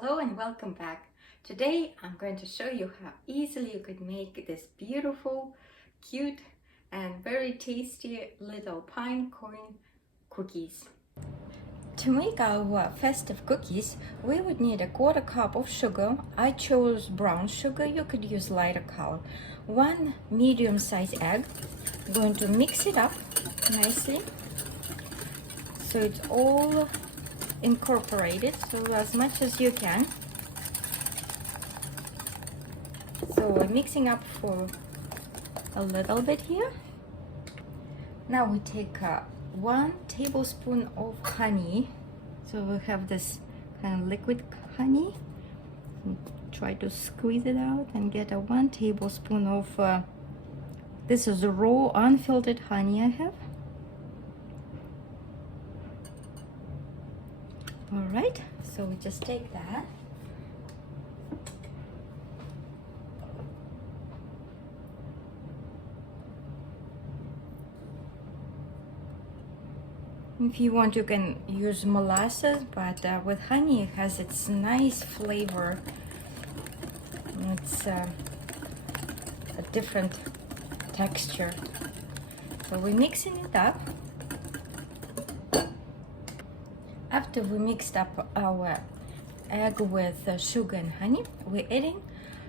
Hello and welcome back. Today I'm going to show you how easily you could make this beautiful, cute and very tasty little pine cone cookies. To make our festive cookies, we would need a quarter cup of sugar. I chose brown sugar, you could use lighter color. One medium-sized egg. I'm going to mix it up nicely so it's all incorporated, so as much as you can. So we're mixing up for a little bit here. Now we take 1 tablespoon of honey. So we have this kind of liquid honey. Try to squeeze it out and get a 1 tablespoon of this is raw unfiltered honey I have. All right, so we just take that. If you want, you can use molasses, but with honey it has its nice flavor. It's a different texture. So we're mixing it up. After we mixed up our egg with sugar and honey, we're adding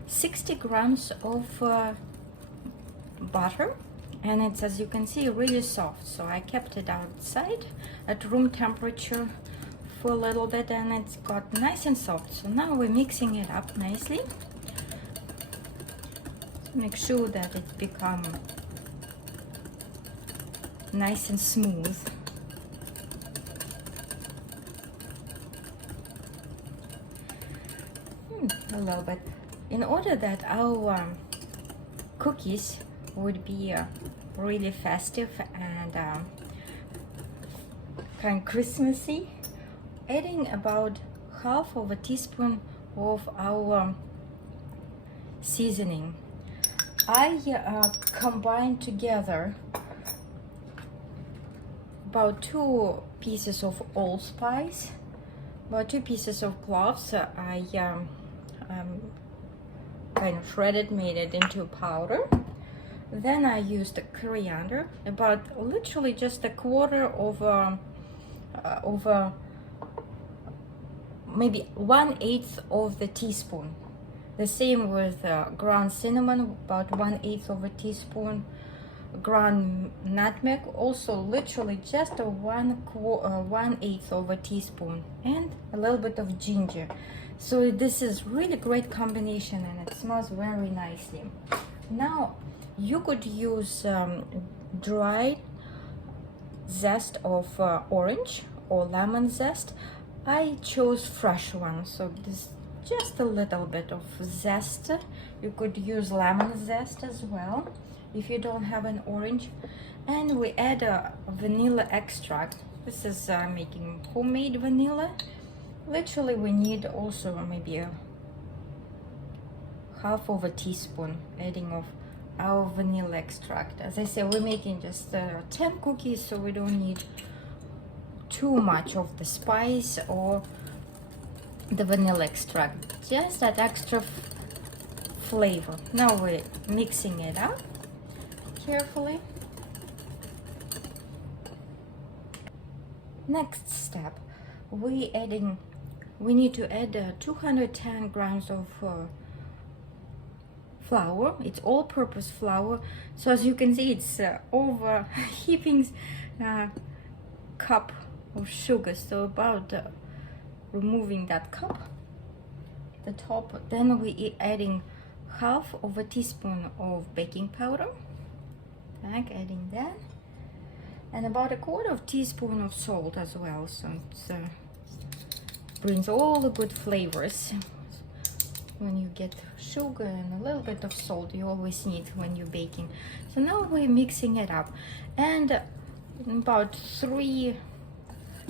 60 grams of butter, and it's, as you can see, really soft. So I kept it outside at room temperature for a little bit, and it's got nice and soft. So now we're mixing it up nicely. Make sure that it becomes nice and smooth. A little bit, in order that our cookies would be really festive and kind of Christmassy, adding about half of a teaspoon of our seasoning. I combined together about 2 pieces of allspice, about 2 pieces of cloves. I kind of shredded, made it into powder. Then I used coriander, about literally just a quarter of maybe 1/8 of the teaspoon. The same with ground cinnamon, about 1/8 of a teaspoon. Ground nutmeg, also literally just a 1/8 of a teaspoon, and a little bit of ginger. So this is really great combination and it smells very nicely. Now you could use dry zest of orange or lemon zest. I chose fresh one, so this just a little bit of zest. You could use lemon zest as well if you don't have an orange. And we add a vanilla extract. This is making homemade vanilla. Literally we need also maybe a half of a teaspoon adding of our vanilla extract. As I said, we're making just 10 cookies, so we don't need too much of the spice or the vanilla extract, just that extra flavor. Now we're mixing it up carefully. Next step, we need to add 210 grams of flour. It's all-purpose flour. So as you can see, it's over heaping cup of sugar. So about removing that cup, the top. Then we adding half of a teaspoon of baking powder. Like adding that, and about a quarter of teaspoon of salt as well. So it brings all the good flavors. When you get sugar and a little bit of salt, you always need when you're baking. So now we're mixing it up, and about 3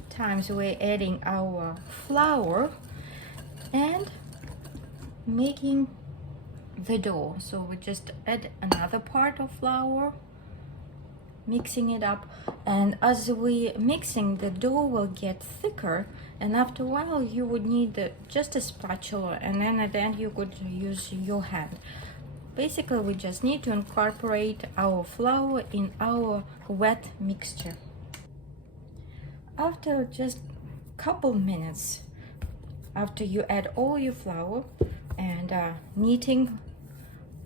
times we're adding our flour and making the dough. So we just add another part of flour, mixing it up, and as we mixing, the dough will get thicker, and after a while you would need just a spatula, and then at the end you could use your hand. Basically we just need to incorporate our flour in our wet mixture. After just a couple minutes after you add all your flour and kneading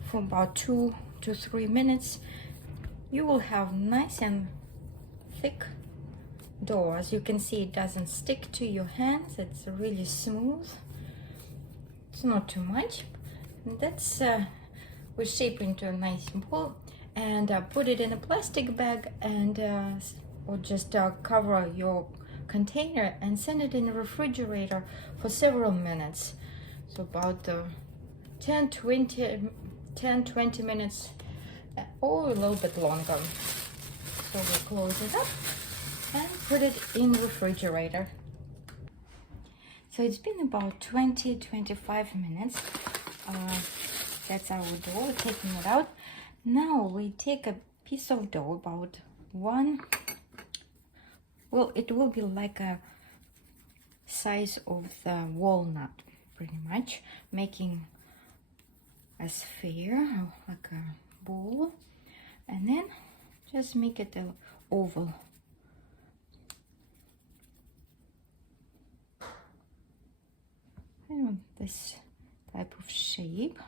for about 2 to 3 minutes, you will have nice and thick dough. As you can see, it doesn't stick to your hands, it's really smooth. It's not too much. That's we shape into a nice ball and put it in a plastic bag, and or just cover your container and send it in the refrigerator for several minutes. So about 10-20 minutes or a little bit longer. So we close it up and put it in the refrigerator. So it's been about 20-25 minutes. That's our dough. We're taking it out. Now we take a piece of dough, about one, well, it will be like a size of the walnut, pretty much, making a sphere, like a ball, and then just make it an oval. Kind of this type of shape.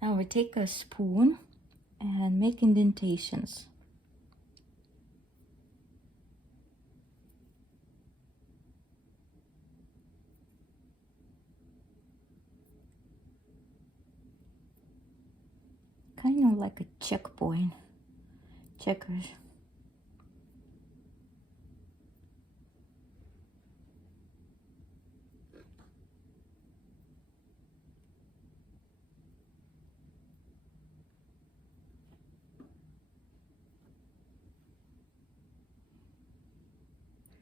Now we take a spoon and make indentations. Kind of like a checkpoint, checkers.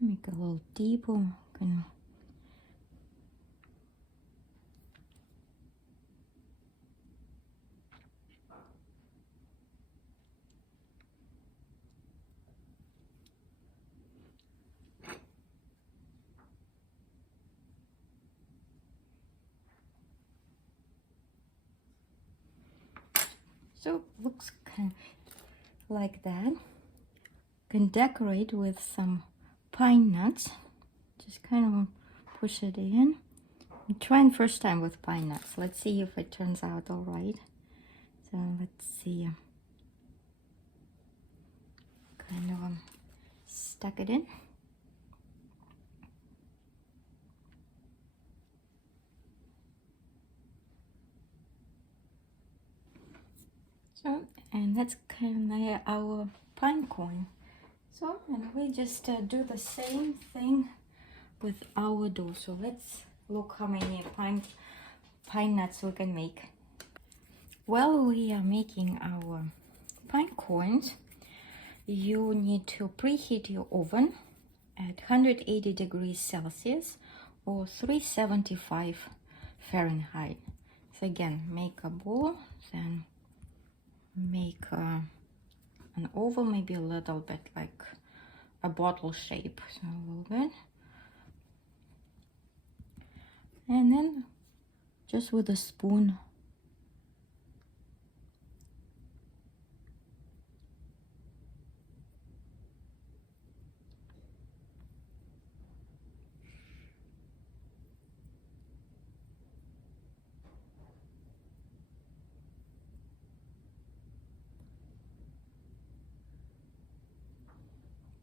Make a little deeper, kind of. So looks kind of like that. Can decorate with some pine nuts. Just kind of push it in. I'm trying first time with pine nuts. Let's see if it turns out all right. So let's see. Kind of stuck it in. So, and that's kind of our pine cone. So, and we just do the same thing with our dough. So let's look how many pine nuts we can make. While we are making our pine cones, you need to preheat your oven at 180 degrees Celsius or 375 Fahrenheit. So again, make a ball, then make an oval, maybe a little bit like a bottle shape, so a little bit, and then just with a spoon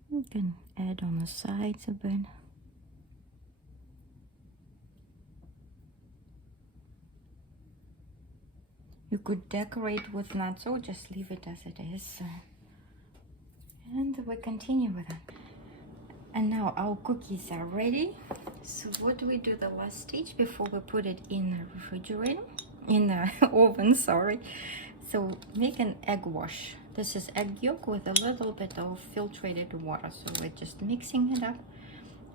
you can add on the sides a bit. You could decorate with nuts or just leave it as it is. And we continue with it. And now our cookies are ready. So what do we do the last stage before we put it in the refrigerator? In the oven, sorry. So make an egg wash. This is egg yolk with a little bit of filtrated water. So we're just mixing it up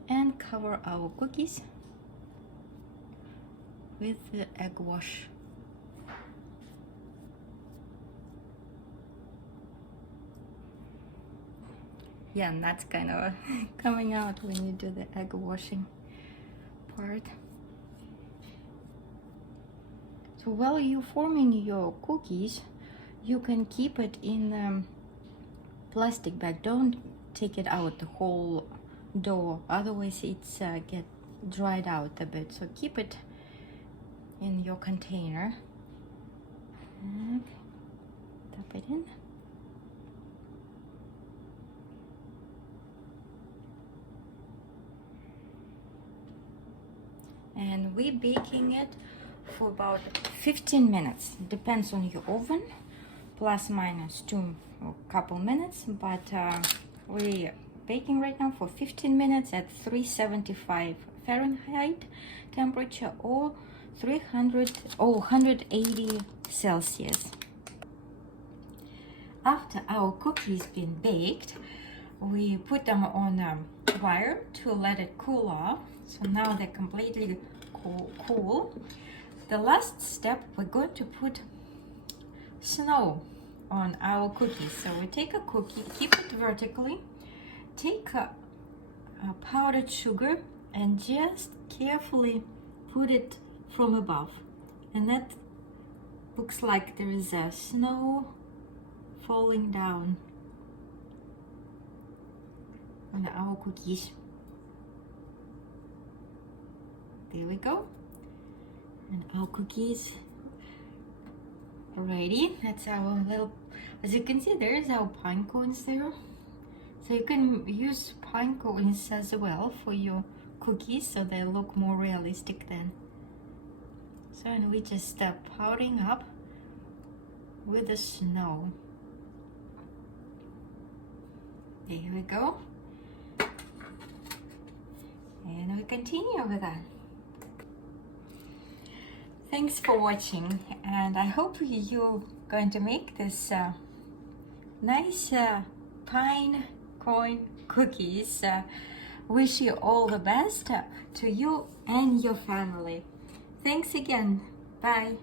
and cover our cookies with the egg wash. Yeah, and that's kind of coming out when you do the egg washing part. So while you're forming your cookies, you can keep it in a plastic bag. Don't take it out the whole dough, otherwise it's get dried out a bit. So keep it in your container and tap it in. And we're baking it for about 15 minutes. Depends on your oven, plus minus 2 or couple minutes, but we're baking right now for 15 minutes at 375 Fahrenheit temperature or 180 Celsius. After our cookies been baked, we put them on a wire to let it cool off. So now they're completely cool. The last step, we're going to put snow on our cookies. So we take a cookie, keep it vertically, take a powdered sugar and just carefully put it from above. And that looks like there is a snow falling down on our cookies. There we go. And our cookies are ready. That's our little, as you can see, there's our pine cones there. So you can use pine cones as well for your cookies so they look more realistic then. So, and we just start powdering up with the snow. There we go. And we continue with that. Thanks for watching, and I hope you're going to make this nice pine cone cookies. Wish you all the best to you and your family. Thanks again. Bye.